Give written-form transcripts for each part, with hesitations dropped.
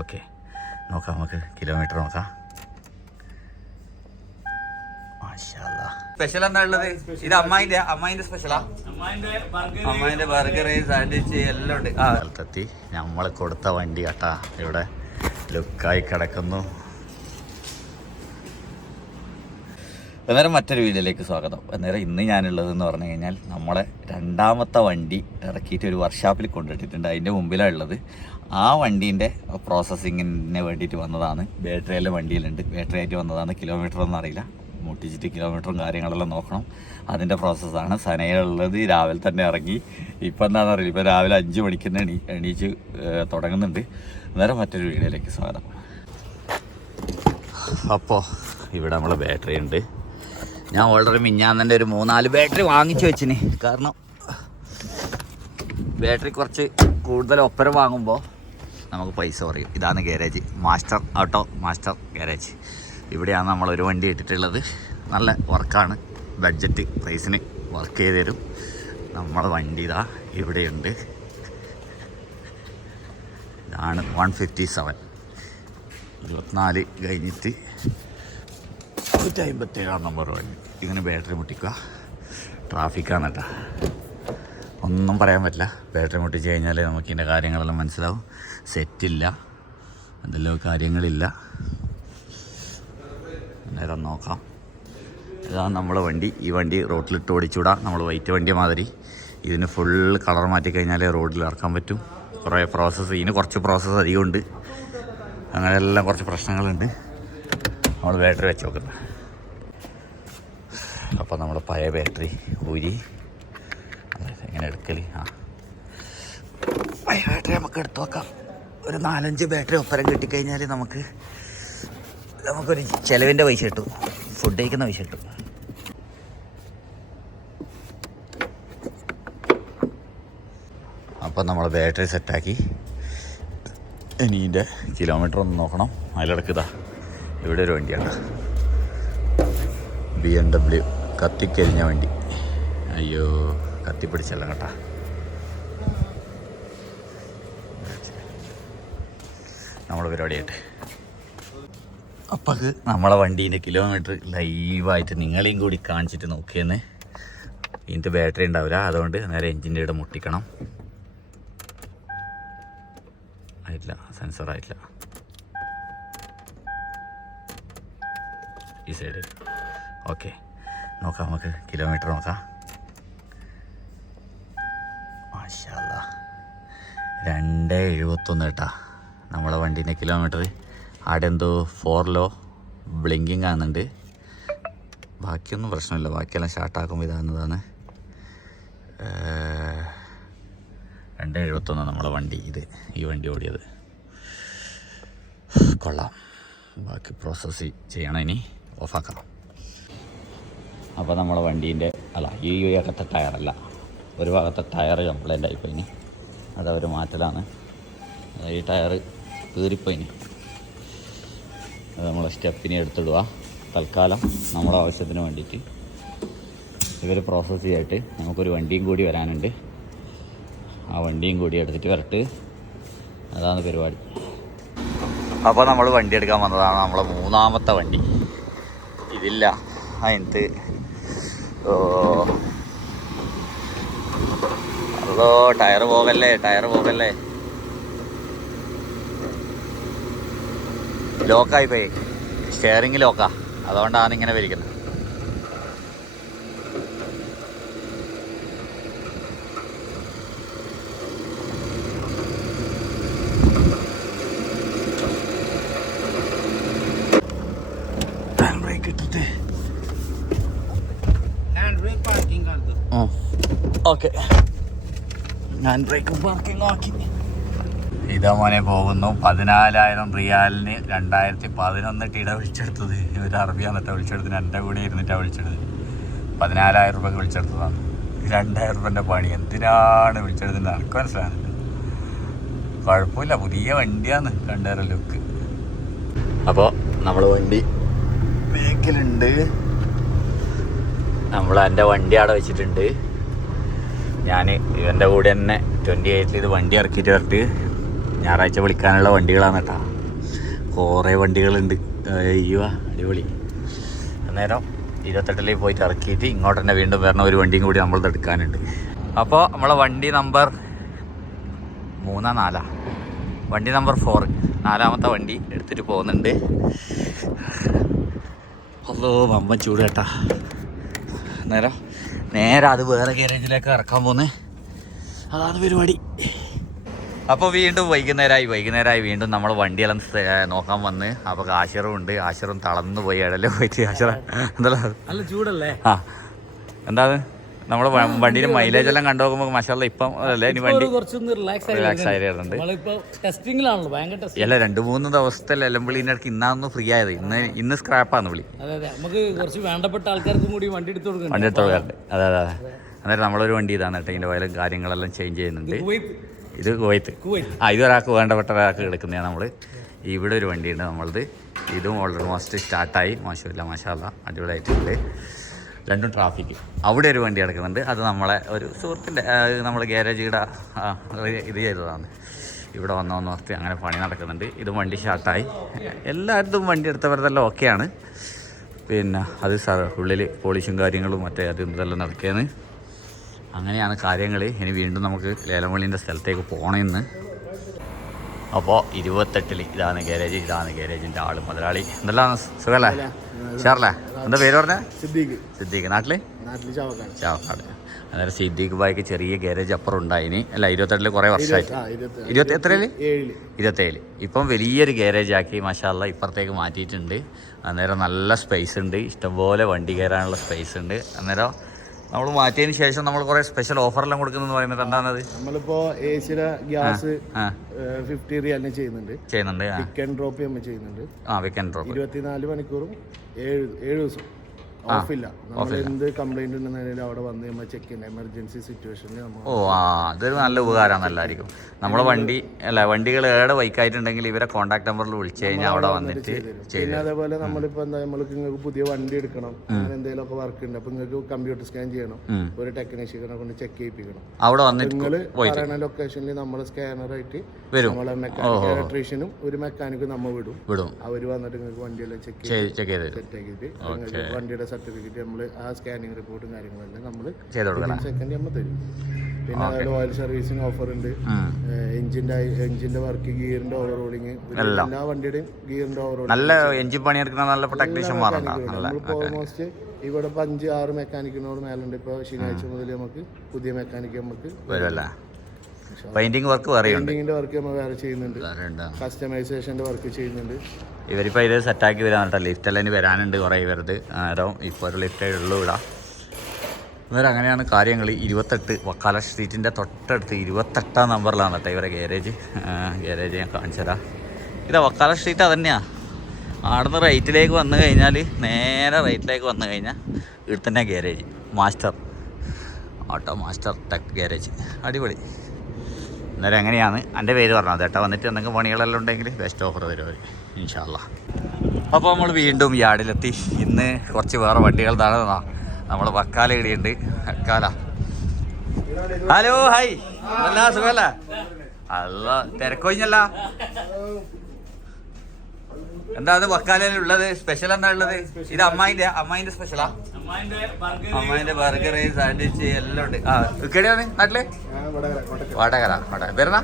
Okay, നോക്കാം, നമുക്ക് kilometre നോക്കാം. സ്പെഷ്യൽ എന്താ ഉള്ളത്? ഇത് അമ്മായിന്റെ സ്പെഷ്യലാ. അമ്മായിന്റെ ബർഗർ, സാൻഡ്വിച്ച് എല്ലാം ഉണ്ട്. സ്ഥലത്തെത്തി. നമ്മൾ കൊടുത്ത വണ്ടി കേട്ടാ ഇവിടെ ലുക്കായി കിടക്കുന്നു. അന്നേരം മറ്റൊരു വീഡിയോയിലേക്ക് സ്വാഗതം. അന്നേരം ഇന്ന് ഞാനുള്ളതെന്ന് പറഞ്ഞു കഴിഞ്ഞാൽ നമ്മളെ രണ്ടാമത്തെ വണ്ടി ഇറക്കിയിട്ട് ഒരു വർക്ക്ഷോപ്പിൽ കൊണ്ടിട്ടിട്ടുണ്ട്. അതിൻ്റെ മുമ്പിലാണ് ഉള്ളത്. ആ വണ്ടീൻ്റെ പ്രോസസ്സിങ്ങിന് വേണ്ടിയിട്ട് വന്നതാണ്. ബാറ്ററിയെല്ലാം വണ്ടിയിലുണ്ട്. ബാറ്ററി ആയിട്ട് വന്നതാണ്. കിലോമീറ്റർ ഒന്നും അറിയില്ല. മുട്ടിച്ചിട്ട് കിലോമീറ്ററും കാര്യങ്ങളെല്ലാം നോക്കണം. അതിൻ്റെ പ്രോസസ്സാണ്. സനയുള്ളത് രാവിലെ തന്നെ ഇറങ്ങി. ഇപ്പം എന്താണെന്ന് അറിയില്ല, ഇപ്പോൾ രാവിലെ 5 മണിക്ക് തന്നെ എണീച്ച് തുടങ്ങുന്നുണ്ട്. അന്നേരം മറ്റൊരു വീഡിയോയിലേക്ക് സ്വാഗതം. അപ്പോൾ ഇവിടെ നമ്മളെ ബാറ്ററി ഉണ്ട്. ഞാൻ ഓൾറെഡി മിഞ്ഞാന്നെ ഒരു 3-4 ബാറ്ററി വാങ്ങിച്ചു വെച്ചിന്. കാരണം ബാറ്ററി കുറച്ച് കൂടുതൽ ഒപ്പരം വാങ്ങുമ്പോൾ നമുക്ക് പൈസ കുറയും. ഇതാണ് ഗാരേജ്, മാസ്റ്റർ ഗാരേജ്. ഇവിടെയാണ് നമ്മളൊരു വണ്ടി ഇട്ടിട്ടുള്ളത്. നല്ല വർക്കാണ്, ബഡ്ജറ്റ് പ്രൈസിന് വർക്ക് ചെയ്ത് തരും. നമ്മളെ വണ്ടി ഇതാ ഇവിടെയുണ്ട്. ഇതാണ് 157 24 കഴിഞ്ഞിട്ട് 157 നമ്പർ വണ്ടി. ഇതിന് ബാറ്ററി മുട്ടിക്കുക. ട്രാഫിക്കാണ് കേട്ടോ, ഒന്നും പറയാൻ പറ്റില്ല. ബാറ്ററി മുട്ടിച്ച് കഴിഞ്ഞാൽ നമുക്കിതിൻ്റെ കാര്യങ്ങളെല്ലാം മനസ്സിലാവും. സെറ്റില്ല, എന്തെല്ലോ കാര്യങ്ങളില്ല. അന്നേരം നോക്കാം. ഇതാണ് നമ്മളെ വണ്ടി. ഈ വണ്ടി റോഡിലിട്ട് ഓടിച്ചുകൂടാ. നമ്മൾ വൈറ്റ് വണ്ടി മാതിരി ഇതിന് ഫുൾ കളർ മാറ്റിക്കഴിഞ്ഞാൽ റോഡിൽ ഇറക്കാൻ പറ്റും. കുറേ പ്രോസസ്സ്, ഇതിന് കുറച്ച് പ്രോസസ്സ് അധികമുണ്ട്. അങ്ങനെയെല്ലാം കുറച്ച് പ്രശ്നങ്ങളുണ്ട്. നമ്മൾ ബാറ്ററി വെച്ച് നോക്കുന്നത്. അപ്പോൾ നമ്മൾ പഴയ ബാറ്ററി ഊരി എങ്ങനെ എടുക്കൽ? പഴയ ബാറ്ററി നമുക്ക് എടുത്ത് വെക്കാം. ഒരു 4-5 ബാറ്ററി ഒപ്പരം കിട്ടിക്കഴിഞ്ഞാൽ നമുക്കൊരു ചിലവിൻ്റെ പൈസ കിട്ടും, ഫുഡ് കഴിക്കുന്ന പൈസ കിട്ടും. അപ്പോൾ നമ്മൾ ബാറ്ററി സെറ്റാക്കി. ഇനി ഇതിൻ്റെ കിലോമീറ്റർ ഒന്ന് നോക്കണം. അതിലിടക്കിതാ ഇവിടെ ഒരു വണ്ടിയാണ്, BMW കത്തിക്കരിഞ്ഞ വണ്ടി. അയ്യോ, കത്തിപ്പിടിച്ചല്ല കേട്ടാ. നമ്മുടെ പരിപാടിയായിട്ട് അപ്പോൾ നമ്മളെ വണ്ടീൻ്റെ കിലോമീറ്റർ ലൈവായിട്ട് നിങ്ങളെയും കൂടി കാണിച്ചിട്ട് നോക്കിയെന്ന്. ഇതിൻ്റെ ബാറ്ററി ഉണ്ടാവില്ല, അതുകൊണ്ട് നേരെ എൻജിൻ്റെ ഇവിടെ മുട്ടിക്കണം. ആയിട്ടില്ല, സെൻസറായിട്ടില്ല. ഈ സൈഡ് ഓക്കെ, നോക്കാം, നമുക്ക് കിലോമീറ്റർ നോക്കാം. മാഷാല്ലാ 271 കേട്ടാ നമ്മളെ വണ്ടീൻ്റെ കിലോമീറ്റർ. അവിടെ എന്തോ 4 ബ്ലിങ്കിങ് ആകുന്നുണ്ട്. ബാക്കിയൊന്നും പ്രശ്നമില്ല, ബാക്കിയെല്ലാം സ്റ്റാർട്ടാക്കുമ്പോൾ ഇതാകുന്നതാണ്. 271 നമ്മളെ വണ്ടി. ഈ വണ്ടി ഓടിയത് കൊള്ളാം. ബാക്കി പ്രോസസ്സ് ചെയ്യണം, ഇനി ഓഫാക്കണം. അപ്പോൾ നമ്മളെ വണ്ടീൻ്റെ ഈ ഭാഗത്തെ ടയറല്ല, ഒരു ഭാഗത്തെ ടയർ കംപ്ലൈൻ്റ് ആയിപ്പോയിനി. അതവർ മാറ്റലാണ്. ഈ ടയർ കീറിപ്പോയിനി. അത് നമ്മൾ സ്റ്റെപ്പിനെ എടുത്തിടുക. തൽക്കാലം നമ്മുടെ ആവശ്യത്തിന് വേണ്ടിയിട്ട് ഇവർ പ്രോസസ്സ് ചെയ്തിട്ട് നമുക്കൊരു വണ്ടിയും കൂടി വരാനുണ്ട്. ആ വണ്ടിയും കൂടി എടുത്തിട്ട് വരട്ട്. അതാണ് പരിപാടി. അപ്പോൾ നമ്മൾ വണ്ടി എടുക്കാൻ വന്നതാണ്. നമ്മളെ 3ാമത്തെ വണ്ടി. ഇതില്ല അതിനകത്ത്. അതോ ടയർ പോകല്ലേ. ലോക്കായിപ്പോയി, സ്റ്റിയറിങ് ലോക്കാ. അതുകൊണ്ടാണ് ഇങ്ങനെ വലിക്കുന്നത്. ഓക്കെ, ഞാൻ ബ്രേക്കും പാർക്കിംഗ് ആക്കി. ഇതാ മോനെ പോകുന്നു. 14,000 റിയാലിന് 2011 ഇട വിളിച്ചെടുത്തത്. ഒരു അറബിയാണ് കേട്ടോ വിളിച്ചെടുത്തിന്. എൻ്റെ കൂടെ ഇരുന്നിട്ടാണ് വിളിച്ചെടുത്തത്. 14,000 രൂപയ്ക്ക് വിളിച്ചെടുത്തതാണ്. 2,000 രൂപേൻ്റെ പണി. എന്തിനാണ് വിളിച്ചെടുത്തിട്ട് എനിക്ക് മനസ്സിലാകുന്നില്ല. കുഴപ്പമില്ല, പുതിയ വണ്ടിയാണ്. 2,000 ലുക്ക്. അപ്പോൾ നമ്മൾ വണ്ടി ബാക്കിലുണ്ട്. എൻ്റെ വണ്ടി അവിടെ വെച്ചിട്ടുണ്ട്. ഞാൻ ഇവൻ്റെ കൂടെ തന്നെ 28 ഇത് വണ്ടി ഇറക്കിയിട്ട് വരട്ട്. ഞായറാഴ്ച വിളിക്കാനുള്ള വണ്ടികളാണ് കേട്ടോ. കുറേ വണ്ടികളുണ്ട്. അയ്യോ അടിപൊളി. അന്നേരം 28 പോയിട്ട് ഇറക്കിയിട്ട് ഇങ്ങോട്ട് തന്നെ വീണ്ടും വരണ ഒരു വണ്ടിയും കൂടി നമ്മളത് എടുക്കാനുണ്ട്. അപ്പോൾ നമ്മളെ വണ്ടി നമ്പർ 3 4 വണ്ടി നമ്പർ 4 4ാമത്തെ വണ്ടി എടുത്തിട്ട് പോകുന്നുണ്ട്. അല്ലോ അമ്മ ചൂട് കേട്ടാ. അന്നേരം നേരെ അത് വേറെ ഗാരേജിലേക്ക് ഇറക്കാൻ പോകുന്നത്, അതാണ് പരിപാടി. അപ്പോൾ വീണ്ടും വൈകുന്നേരമായി വീണ്ടും നമ്മൾ വണ്ടിയെല്ലാം നോക്കാൻ വന്ന്. അപ്പോൾ ആശിറും ഉണ്ട്. ആശിറും തളർന്നു പോയി ഇടയില് പോയിട്ട്. ആശിറ എന്താ നല്ല ചൂടല്ലേ? ആ എന്താണ് നമ്മുടെ വണ്ടിയുടെ മൈലേജ് എല്ലാം കണ്ടു നോക്കുമ്പോൾ മഷാല്ല ഇപ്പം അല്ലേ ഇനി വണ്ടി റിലാക്സ് ആയിരുന്നുണ്ട്. അല്ല 2-3 ദിവസത്തെ എലമ്പുള്ളിൻ്റെ ഇടയ്ക്ക് ഇന്നാന്ന് ഫ്രീ ആയത്. ഇന്ന് സ്ക്രാപ്പാന്ന് വിളി. നമുക്ക് കുറച്ച് വേണ്ടപ്പെട്ട ആൾക്കാർക്കും കൂടി വണ്ടി എടുത്തു കൊടുക്കാറുണ്ട്. അതെ അന്നേരം നമ്മളൊരു വണ്ടി ഇതാണ് കേട്ടോ. ഇതിൻ്റെ വയലും കാര്യങ്ങളെല്ലാം ചേഞ്ച് ചെയ്യുന്നുണ്ട്. ഇത് കുവൈത്ത്. ഇതൊരാൾക്ക് വേണ്ടപ്പെട്ട ഒരാൾക്ക് എടുക്കുന്നതാണ് നമ്മൾ. ഇവിടെ ഒരു വണ്ടിയുണ്ട് നമ്മളത്. ഇതും ഓൾമോസ്റ്റ് സ്റ്റാർട്ടായി. മോശമില്ല മാഷാല്ല അടിപൊളിയായിട്ടുണ്ട്. രണ്ടും ട്രാഫിക്ക്. അവിടെ ഒരു വണ്ടി കിടക്കുന്നുണ്ട്. അത് നമ്മളെ ഒരു സുഹൃത്തിൻ്റെ നമ്മൾ ഗാരേജിയുടെ ഇത് ചെയ്തതാണ്. ഇവിടെ വന്ന് ഓർത്ത് അങ്ങനെ പണി നടക്കുന്നുണ്ട്. ഇതും വണ്ടി സ്റ്റാർട്ടായി. എല്ലായിടത്തും വണ്ടി എടുത്തവരതെല്ലാം ഓക്കെയാണ്. പിന്നെ അത് ഉള്ളിൽ പോളിഷും കാര്യങ്ങളും മറ്റേ അതും ഇതെല്ലാം നടക്കുകയാണ്. അങ്ങനെയാണ് കാര്യങ്ങൾ. ഇനി വീണ്ടും നമുക്ക് ലേലംപള്ളീൻ്റെ സ്ഥലത്തേക്ക് പോകണമെന്ന്. അപ്പോൾ 28 ഇതാണ് ഗാരേജിൻ്റെ ആൾ മുതലാളി. എന്തെല്ലാം സുഖല്ലേ? ഷാറല്ലേ? എന്താ പേര് പറഞ്ഞ? സിദ്ദീഖ്. നാട്ടിൽ ചാവക്കാട്. അന്നേരം സിദ്ദീഖ് ബായിക്ക് ചെറിയ ഗാരേജ് അപ്പുറം ഉണ്ടായിനി. അല്ല 28 കുറേ വർഷമായിട്ട്. 27 ഇപ്പം വലിയൊരു ഗാരേജ് ആക്കി മാഷാല്ല ഇപ്പുറത്തേക്ക് മാറ്റിയിട്ടുണ്ട്. അന്നേരം നല്ല സ്പേസ് ഉണ്ട്. ഇഷ്ടംപോലെ വണ്ടി കയറാനുള്ള സ്പേസ് ഉണ്ട്. അന്നേരം നമ്മൾ മാറ്റിയതിന് ശേഷം നമ്മൾ കുറെ സ്പെഷ്യൽ ഓഫറെല്ലാം കൊടുക്കുന്നത് പറയുന്നത് എന്താണത്? നമ്മളിപ്പോ എസിയുടെ ഗ്യാസ് 50 റിയാലിന് ചെയ്യുന്നുണ്ട്. വീക്കെൻഡ് ഡ്രോപ്പ് നമ്മൾ ചെയ്യുന്നുണ്ട്. 24 മണിക്കൂറും 7 ദിവസം ഓഫില്ല. നമ്മൾ എന്ത് കംപ്ലൈന്റ് ഉണ്ടെന്നുണ്ടെങ്കിൽ അവിടെ വന്ന് നമ്മൾ ചെക്ക് ചെയ്യുന്ന എമർജൻസി സിറ്റുവേഷനിൽ നമ്മൾ. അതൊരു നല്ല ഉപകാരമാണ്. നല്ലതായിരിക്കും. നമ്മളെ വണ്ടികൾ ഏടെ ബൈക്കായിട്ടുണ്ടെങ്കിൽ ഇവരെ കോൺടാക്ട് നമ്പറിൽ വിളിച്ചു കഴിഞ്ഞാൽ അവിടെ വന്നിട്ട്. പിന്നെ അതേപോലെ നമ്മളിപ്പോ എന്താ നമ്മൾക്ക് നിങ്ങൾക്ക് പുതിയ വണ്ടി എടുക്കണം, അങ്ങനെ എന്തെങ്കിലും ഒക്കെ വർക്ക് ഉണ്ട്, അപ്പൊ നിങ്ങൾക്ക് കമ്പ്യൂട്ടർ സ്കാൻ ചെയ്യണം, ഒരു ടെക്നീഷ്യനെ കൊണ്ട് ചെക്ക് ചെയ്യിപ്പിക്കണം. അവിടെ വന്നിട്ട് നിങ്ങൾ പറയുന്ന ലൊക്കേഷനിൽ നമ്മൾ സ്കാനറായിട്ട് നമ്മളെ മെക്കാനിക്കൽ ഇലക്ട്രീഷ്യനും ഒരു മെക്കാനിക്കും നമ്മൾ വിടും. അവർ വന്നിട്ട് നിങ്ങൾക്ക് വണ്ടിയെല്ലാം ചെക്ക് ചെയ്ത് സെറ്റ് ആക്കിയിട്ട് വണ്ടിയുടെ സർട്ടിഫിക്കറ്റ് നമ്മൾ ആ സ്കാനിങ് റിപ്പോർട്ടും കാര്യങ്ങളെല്ലാം നമ്മൾ സെക്കൻഡ് നമ്മൾ തരും. പിന്നെ അതുപോലെ ഓയിൽ സർവീസിന് ഓഫർ ഉണ്ട്. എഞ്ചിന്റെ വർക്ക്, ഗിയറിന്റെ ഓവർഹോളിങ്, എല്ലാ വണ്ടിയുടെയും ഗിയറിന്റെ ഓവർഹോളിങ്. നല്ല എഞ്ചിൻ പണിയെടുക്കുന്ന നല്ല ടെക്നീഷ്യന്മാരുണ്ട്. ഓൾമോസ്റ്റ് ഇവിടെ 5-6 മെക്കാനിക്കിനോട് മേലുണ്ട്. ഇപ്പോൾ ശനിയാഴ്ച മുതൽ നമുക്ക് പുതിയ മെക്കാനിക്ക് നമുക്ക് വരുമല്ലേ. പെയിന്റിംഗ് വർക്ക് പെയിന്റിങ്ങിന്റെ വർക്ക് നമ്മൾ വേറെ ചെയ്യുന്നുണ്ട്. കസ്റ്റമൈസേഷന്റെ വർക്ക് ചെയ്യുന്നുണ്ട്. ഇവരിപ്പോൾ ഇത് സെറ്റാക്കി വരാൻ കേട്ടോ. ലിഫ്റ്റെല്ലാം ഇനി വരാനുണ്ട് കുറേ ഇവരത്. അന്നേരം ഇപ്പോൾ ഒരു ലിഫ്റ്റേ ഉള്ളൂ ഇവിടെ. അന്നേരം അങ്ങനെയാണ് കാര്യങ്ങൾ. 28 വക്കാല സ്ട്രീറ്റിൻ്റെ തൊട്ടടുത്ത് 28ാം നമ്പറിലാണ് കേട്ടോ ഇവരെ ഗാരേജ് ഞാൻ കാണിച്ചു തരാം. ഇതാ വക്കാല സ്ട്രീറ്റ് അതന്നെയാണ്. അവിടുന്ന് റൈറ്റിലേക്ക് വന്നു കഴിഞ്ഞാൽ നേരെ റൈറ്റിലേക്ക് വന്നു കഴിഞ്ഞാൽ ഇവിടെ തന്നെ garage auto master tech garage. അടിപൊളി. അന്നേരം എങ്ങനെയാണ് എൻ്റെ പേര് പറഞ്ഞത് കേട്ടോ. വന്നിട്ട് എന്തെങ്കിലും പണികളെല്ലാം ഉണ്ടെങ്കിൽ ബെസ്റ്റ് ഓഫർ തരും അവർ ഇൻഷാ അല്ലാ. അപ്പോൾ നമ്മൾ വീണ്ടും യാർഡിലെത്തി. ഇന്ന് കുറച്ച് വേറെ വണ്ടികൾ താഴെ നമ്മൾ വക്കാല ഇടിയുണ്ട്. വക്കാല ഹലോ ഹായ് നല്ല സുഖമല്ല? അല്ല തിരക്കൊഴിഞ്ഞല്ല. എന്താ അത് വക്കാലുള്ളത്? സ്പെഷ്യൽ എന്താ ഉള്ളത്? ഇത് അമ്മായിന്റെ സ്പെഷ്യലാ? അമ്മായിന്റെ ബർഗർ, സാൻഡ്വിച്ച് എല്ലാം ഉണ്ട്. ഇക്കടെയാണ് നാട്ടില്? വടകര. വരുന്ന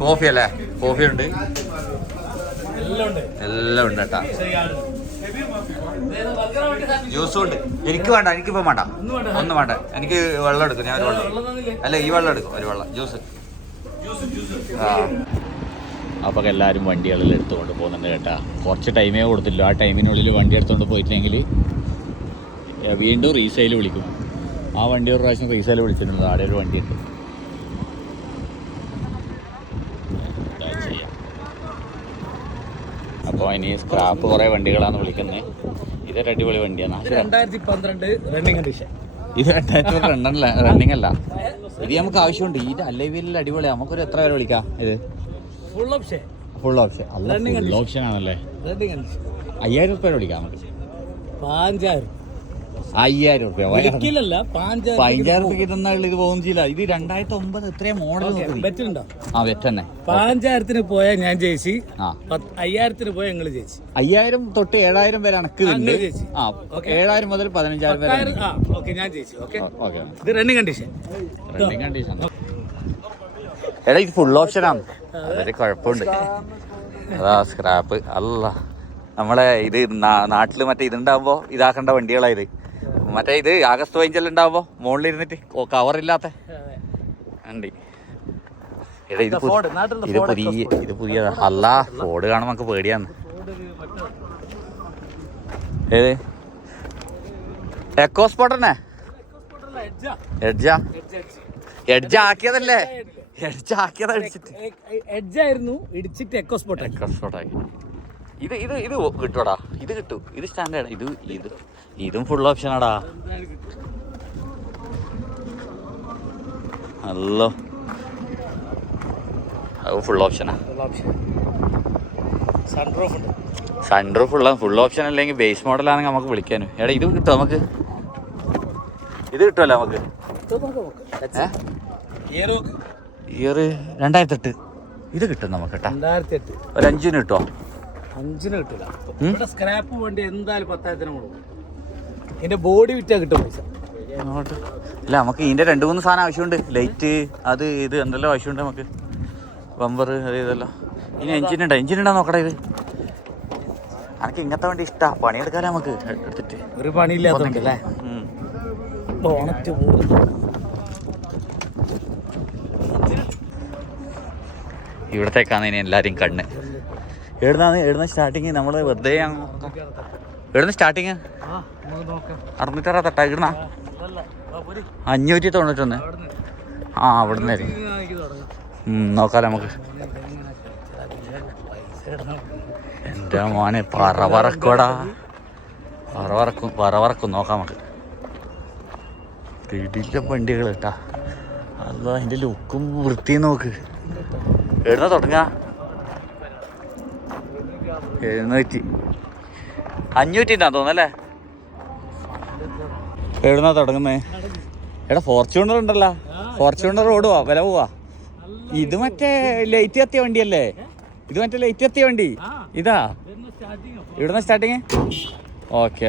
കോഫി അല്ലേ? കോഫി ഉണ്ട്, എല്ലാം ഉണ്ട് കേട്ടാ. ജ്യൂസും ഉണ്ട്. എനിക്ക് വേണ്ട, എനിക്കിപ്പം വേണ്ട, ഒന്നും വേണ്ട. എനിക്ക് വെള്ളം എടുക്കും. ഞാൻ ഒരു വെള്ളം അല്ല ഈ വെള്ളം എടുക്കും, ഒരു വെള്ളം ജ്യൂസ്. അപ്പോൾ എല്ലാവരും വണ്ടികളിൽ എടുത്തുകൊണ്ട് പോകുന്നുണ്ട് കേട്ടാ. കുറച്ച് ടൈമേ കൊടുത്തില്ല. ആ ടൈമിനുള്ളിൽ വണ്ടി എടുത്തുകൊണ്ട് പോയിട്ടില്ലെങ്കിൽ വീണ്ടും റീസെയിൽ വിളിക്കും. ആ വണ്ടി ഒരു പ്രാവശ്യം റീസെയിൽ വിളിച്ചിട്ടുണ്ട്. ആടെ ഒരു വണ്ടിയുണ്ട്. അപ്പോൾ ഇനി സ്ക്രാപ്പ് കുറേ വണ്ടികളാണ് വിളിക്കുന്നത്. ഇതൊരു അടിപൊളി വണ്ടിയാണ്. 2012 റണ്ണിങ് എഡിഷൻ. ഇത് 2012 റണ്ണിങ് അല്ല. ഇത് നമുക്ക് ആവശ്യമുണ്ട്. ഇത് അല്ലവിയിൽ അടിപൊളിയാണ്. നമുക്കൊരു എത്ര പേരെ വിളിക്കാം? ഇത് ഫുൾ ഓപ്ഷൻ ഫുൾ ഓപ്ഷൻ ആണല്ലേ? 5000 രൂപ വിളിക്കാം നമുക്ക്. 5000 റുപ്യ ഇടുക്കിയിലല്ല 5000 റുപ്യക്ക് തന്നാൽ ഇത് പോകും ചെയ്യില്ല. ഇത് 2009 ഇത്രയും മോഡൽ ബെറ്റുണ്ടോ? ആ വെറ്റ് തന്നെ. 5000 പോയാൽ ഞാൻ ജയിച്ചു, ആ 5000 പോയാൽ നിങ്ങൾ ജയിച്ചു. 5000 തൊട്ട് 7000 വരെ അണക്കുന്നുണ്ട്. ആ 7000 മുതൽ 15000 വരെ. ഓക്കെ ഞാൻ ജയിച്ചു. ഓക്കെ ഓക്കെ ഇത് റണ്ണിങ് കണ്ടീഷൻ. എടാ ഇത് ഫുൾ ഓപ്ഷനാണ്, അതൊരു കുഴപ്പമുണ്ട്. അതാ സ്ക്രാപ്പ്. അല്ല നമ്മളെ ഇത് നാട്ടിൽ മറ്റേ ഇതുണ്ടാകുമ്പോൾ ഇതാക്കേണ്ട വണ്ടികളായത്. മറ്റേ ഇത് ആഗസ്റ്റ് 15 ഉണ്ടാകുമ്പോൾ മുകളിലിരുന്നിട്ട് കവറില്ലാത്ത വണ്ടി. എടാ ഇത് പുതിയതാ. അല്ല ഫോർഡ് കാണുമ്പോൾ നമുക്ക് പേടിയാന്ന്. ഏത് എക്കോ സ്പോട്ട് തന്നെ? എഡ്ജ ആക്കിയതല്ലേ? എഡ്ജ ആക്കിയതാ ഇടിച്ചിട്ട്. എഡ്ജായിരുന്നു ഇടിച്ചിട്ട് എക്കോ സ്പോട്ട് ആക്കി. ഇത് കിട്ടൂടാ, ഇത് കിട്ടും. ഇത് സ്റ്റാൻഡേർഡ്. ഇതും ഫുൾ ഓപ്ഷനാടാ. അല്ലോ അത് ഫുൾ ഓപ്ഷനാ. സൺറൂഫ് ഫുൾ ഓപ്ഷൻ അല്ലെങ്കിൽ ബേസ് മോഡലാണെങ്കിൽ നമുക്ക് വിളിക്കാനും. എടാ ഇത് കിട്ടും നമുക്ക്? ഇത് കിട്ടുമല്ലോ നമുക്ക്? ഇയർ 2008. ഇത് കിട്ടും നമുക്ക് കേട്ടോ. 2008 ഒരു 5-ന് കിട്ടുമോ? 5-ന് കിട്ടില്ല. സ്ക്രാപ്പ് വണ്ടി എന്തായാലും 10,000 കൊടുക്കും. ഇതിന്റെ ബോഡി വിറ്റാ കിട്ടും പൈസ. ഇല്ല നമുക്ക് ഇതിന്റെ 2-3 സാധനം ആവശ്യമുണ്ട്. ലൈറ്റ് അത് ഇത് എന്തെല്ലാം ആവശ്യമുണ്ട് നമുക്ക്. ബമ്പർ അത് ഇതെല്ലാം. ഇനി എഞ്ചിനുണ്ടോ നോക്കടാ. ഇത് എനിക്ക് ഇങ്ങനത്തെ വണ്ടി ഇഷ്ടമാണ്. പണിയെടുക്കാൻ നമുക്ക് എടുത്തിട്ട് ഒരു പണിയില്ലാത്തല്ലേ. ഇവിടത്തേക്കാണ് ഇനി എല്ലാവരും കണ്ണ്. എവിടുന്ന സ്റ്റാർട്ടിങ്? നമ്മൾ വെറുതെ എവിടുന്ന് സ്റ്റാർട്ടിങ്? 668 ഇടുന്ന 591. ആ അവിടുന്ന് നോക്കാലോ നമുക്ക്. എൻ്റെ മോനെ പറവറക്കോടാ, പറവറക്കും നോക്കാം നമുക്ക്. തിടില്ല വണ്ടികൾ കേട്ടാ. അല്ല അതിൻ്റെ ലുക്കും വൃത്തിയും നോക്ക്. എവിടുന്ന തുടങ്ങ? 700 500 തോന്നല്ലേ? എവിടുന്നാ തുടങ്ങുന്നേ? എടാ ഫോർച്യൂണർ ഉണ്ടല്ലോ. ഫോർച്യൂണർ ഓടുവാ, വില പോവാ. ഇത് മറ്റേ ലൈറ്റ് കത്തിയ വണ്ടിയല്ലേ? ഇത് മറ്റേ ലൈറ്റ് കത്തിയ വണ്ടി ഇതാ. ഇവിടുന്ന സ്റ്റാർട്ടിങ്? ഓക്കെ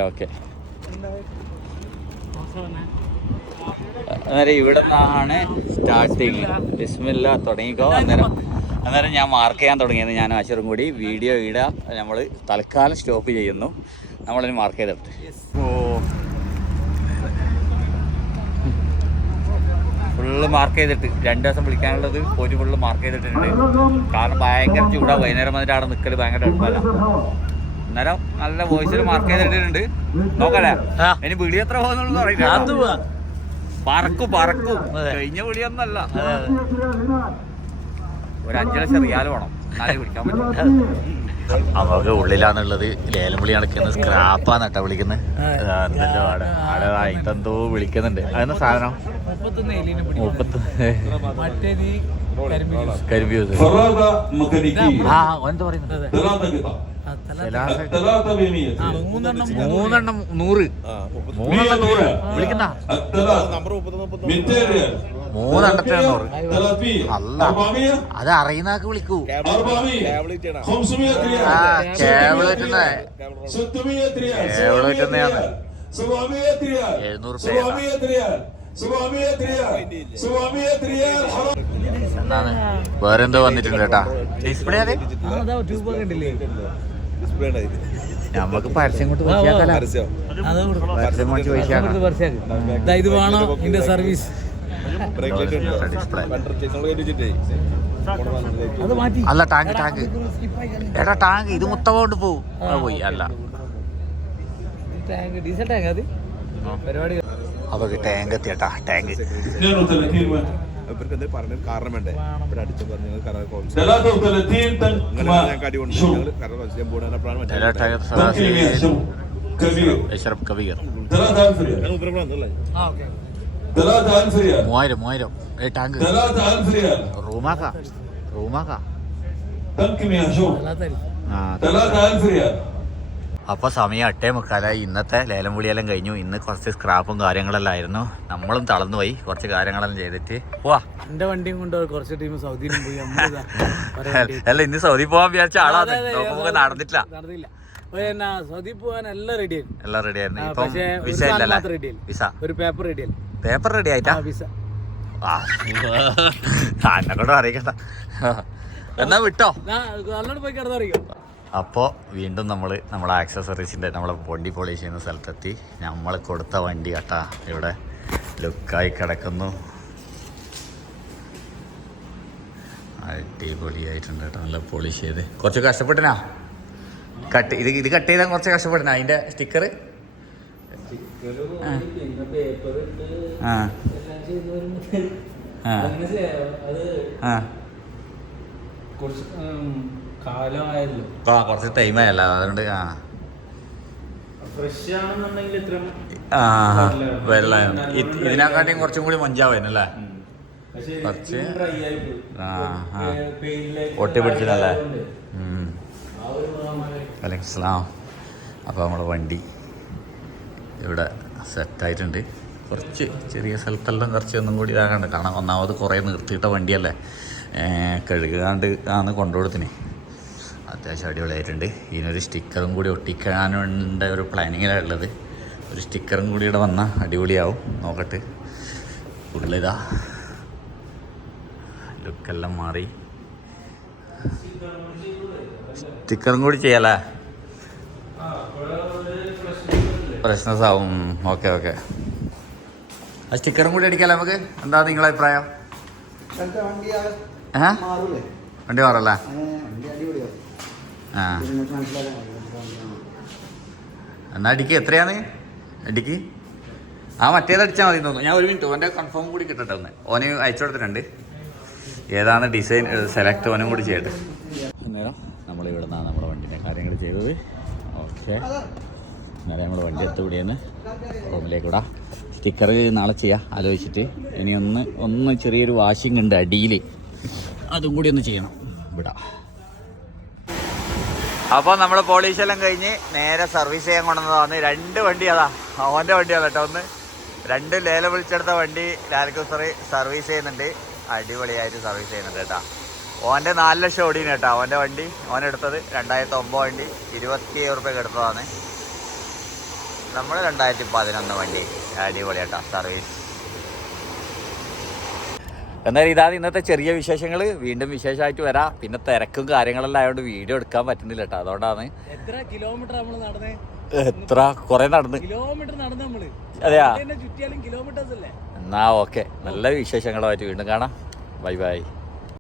അന്നേരം ഇവിടെ നിന്നാണ് സ്റ്റാർട്ടിങ്. ബിസ്മില്ല തുടങ്ങിക്കോ. അന്നേരം ഞാൻ മാർക്ക് ചെയ്യാൻ തുടങ്ങിയത് ഞാൻ ആശറും കൂടി. വീഡിയോ ഇടുക. നമ്മൾ തൽക്കാലം സ്റ്റോപ്പ് ചെയ്യുന്നു. നമ്മളതിന് മാർക്ക് ചെയ്തെടുത്ത്. ഫുള്ള് മാർക്ക് ചെയ്തിട്ട് 2 ദിവസം വിളിക്കാനുള്ളത് ഒരു ഫുള്ള് മാർക്ക് ചെയ്തിട്ടുണ്ട്. കാരണം ഭയങ്കര ചൂടാ. വൈകുന്നേരം വന്നിട്ട് അവിടെ നിൽക്കൽ ഭയങ്കര എളുപ്പമല്ല. അന്നേരം നല്ല വോയിസിൽ മാർക്ക് ചെയ്തിട്ടുണ്ട്. നോക്കല്ലേ ഇനി വിളി എത്ര പോകുന്നുള്ളൂ അറിയില്ല. പറക്കും കഴിഞ്ഞ വിളിയൊന്നല്ല. ഒരു 5 ലക്ഷം റിയാൽ വേണം എന്നാലേ വിളിക്കാൻ പറ്റും. നമുക്ക് ഉള്ളിലാന്നുള്ളത് ലേലം വിളി നടക്കുന്ന സ്ക്രാപ്പാന്ന് കേട്ടോ വിളിക്കുന്നത്. എന്തല്ലോ അവിടെ ഇതെന്തോ വിളിക്കുന്നുണ്ട്. അതെന്നാ സാധനം? 31 കരിമ്പ്യൂസ്. ആ എന്താ പറയുന്നത്? 3 100 വിളിക്കുന്ന 3 അല്ല അത് അറിയുന്നക്ക് വിളിക്കൂ. കേബിൾ പറ്റുന്നതാണ്. 700 എന്താണ് വേറെന്തോ വന്നിട്ടുണ്ട് കേട്ടാ. ഡിസ്പ്ലേ അതെ നമുക്ക് പരസ്യം കൊണ്ട് ഇത് വേണോ ഇതിന്റെ സർവീസ്? അല്ല ടാങ്ക് ഏട്ടാ ടാങ്ക് ഇത് മൊത്തം കൊണ്ട് പോയി. അല്ല അപ്പൊ ടാങ്ക് എത്തിയട്ടാ. ടാങ്ക് കാരണം വേണ്ടേ അടിച്ചു മൂവായിരം ടാങ്ക് റൂമാക്കാ അപ്പോൾ സമയം 8:45. ഇന്നത്തെ ലേലം വിളിയെല്ലാം കഴിഞ്ഞു. ഇന്ന് കുറച്ച് സ്ക്രാപ്പും കാര്യങ്ങളെല്ലാം ആയിരുന്നു. നമ്മളും തളർന്നു പോയി കുറച്ച് കാര്യങ്ങളെല്ലാം ചെയ്തിട്ട് പോവാ. എന്റെ വണ്ടിയും കൊണ്ട് കുറച്ച് ടീം സൗദിയിലും പോയി. അല്ല ഇന്ന് സൗദി പോകാൻ വിചാരിച്ച ആളാണ്, നോക്കുമ്പോൾ നടന്നിട്ടില്ല. പിന്നെ സൗദി പോകാൻ എല്ലാം റെഡിയായിരുന്നു. എല്ലാം റെഡിയായിരുന്നു. ഇപ്പം പക്ഷേ വിസ ഇല്ലല്ലേ? വിസ ഒരു പേപ്പർ റെഡിയല്ല. പേപ്പർ റെഡി ആയിട്ടാ? വിസ എന്നെ കൊണ്ട് അറിയിക്കണ്ട. എന്നാ വിട്ടോ, നല്ലോണം പോയി കിടന്നറിയോ. അപ്പോൾ വീണ്ടും നമ്മളെ ആക്സസറീസിൻ്റെ നമ്മളെ വണ്ടി പോളിഷ് ചെയ്യുന്ന സ്ഥലത്തെത്തി. നമ്മൾ കൊടുത്ത വണ്ടി കേട്ടാ ഇവിടെ ലുക്കായി കിടക്കുന്നു. അടിപൊളിയായിട്ടുണ്ട് കേട്ടോ, നല്ല പോളിഷ് ചെയ്ത്. കുറച്ച് കഷ്ടപ്പെട്ടിനാ ഇത് കട്ട് ചെയ്താൽ കുറച്ച് കഷ്ടപ്പെട്ടിനാ. അതിൻ്റെ സ്റ്റിക്കർ കുറച്ച് ടൈമായല്ല, അതുകൊണ്ട് വെള്ളം ഇതിനെക്കാട്ടിയും കുറച്ചും കൂടി മഞ്ചാവാനല്ലേ, കുറച്ച് ഒട്ടി പിടിച്ചിട്ടല്ലേ. വലൈക്കുസ്സലാം. അപ്പോൾ നമ്മുടെ വണ്ടി ഇവിടെ സെറ്റായിട്ടുണ്ട്. കുറച്ച് ചെറിയ സ്ഥലത്തെല്ലാം കുറച്ച് ഒന്നും കൂടി ഇതാകണ്ട, കാരണം ഒന്നാമത് കുറേ നിർത്തിയിട്ട വണ്ടിയല്ലേ, കഴുകാണ്ട് ആണ് കൊണ്ടുകൊടുത്തിന്. അത്യാവശ്യം അടിപൊളിയായിട്ടുണ്ട്. ഇതിനൊരു സ്റ്റിക്കറും കൂടി ഒട്ടിക്കാനുള്ള ഒരു പ്ലാനിങ്ങിലാണ് ഉള്ളത്. ഒരു സ്റ്റിക്കറും കൂടി ഇവിടെ വന്നാൽ അടിപൊളിയാവും. നോക്കട്ടെ, ഉള്ളിതാ ലുക്കെല്ലാം മാറി. സ്റ്റിക്കറും കൂടി ചെയ്യാല്ലേ, പ്രശ്നസാവും. ഓക്കെ ഓക്കെ, ആ സ്റ്റിക്കറും കൂടി അടിക്കാമല്ലോ നമുക്ക്. എന്താ നിങ്ങളെ അഭിപ്രായം? വണ്ടി മാറല്ലേ? ആ എന്നാ അടിക്ക്. എത്രയാണ് അടിക്ക്? ആ മറ്റേത് അടിച്ചാൽ മതി തോന്നുന്നു. ഞാൻ ഒരു മിനിറ്റ് ഓൻ്റെ കൺഫേം കൂടി കിട്ടട്ടെ ഒന്ന്. ഓന് അയച്ചു കൊടുത്തിട്ടുണ്ട്. ഏതാണ് ഡിസൈൻ സെലക്ട് ഓനും കൂടി ചെയ്യട്ടെ. അന്നേരം നമ്മളിവിടെ നിന്നാണ് നമ്മുടെ വണ്ടീൻ്റെ കാര്യങ്ങൾ ചെയ്തത്. ഓക്കെ, അന്നേരം നമ്മൾ വണ്ടി എടുത്ത് ഇവിടെയാണ് റൂമിലേക്ക് വിടാം. സ്റ്റിക്കർ നാളെ ചെയ്യാം ആലോചിച്ചിട്ട്. ഇനി ഒന്ന് ചെറിയൊരു വാഷിംഗ് ഉണ്ട് അടിയിൽ, അതും കൂടി ഒന്ന് ചെയ്യണം വിടാം. അപ്പോൾ നമ്മൾ പോളിഷെല്ലാം കഴിഞ്ഞ് നേരെ സർവീസ് ചെയ്യാൻ കൊണ്ടുവന്നതാണ്. 2 വണ്ടി അതാ അവൻ്റെ വണ്ടിയാണ് കേട്ടോ. 2 ലേലം വിളിച്ചെടുത്ത വണ്ടി ലാൻഡ് ക്രൂസർ സർവീസ് ചെയ്യുന്നുണ്ട്. അടിപൊളിയായിട്ട് സർവീസ് ചെയ്യുന്നുണ്ട് കേട്ടോ. ഓൻ്റെ 4 ലക്ഷം ഓടീന് കേട്ടോ അവൻ്റെ വണ്ടി. ഓനെടുത്തത് 2009 വണ്ടി, 27 റുപ്യക്ക് എടുത്തതാണ്. നമ്മൾ 2011 വണ്ടി. അടിപൊളി കേട്ടോ സർവീസ്. എന്നാലും ഇതാണ് ഇന്നത്തെ ചെറിയ വിശേഷങ്ങൾ. വീണ്ടും വിശേഷമായിട്ട് വരാം. പിന്നെ തിരക്കും കാര്യങ്ങളെല്ലാം ആയതുകൊണ്ട് വീഡിയോ എടുക്കാൻ പറ്റുന്നില്ല കേട്ടോ, അതുകൊണ്ടാണ്. എത്ര കിലോമീറ്റർ നമ്മൾ നടന്നേ? കുറേ നടന്ന് കിലോമീറ്റർ നടന്ന് നമ്മള്. അതെയാ? ചുറ്റിയാലും കിലോമീറ്റേഴ്സ് അല്ലേ. എന്നാ ഓക്കെ, നല്ല വിശേഷങ്ങളുമായിട്ട് വീണ്ടും കാണാം. Bye bye.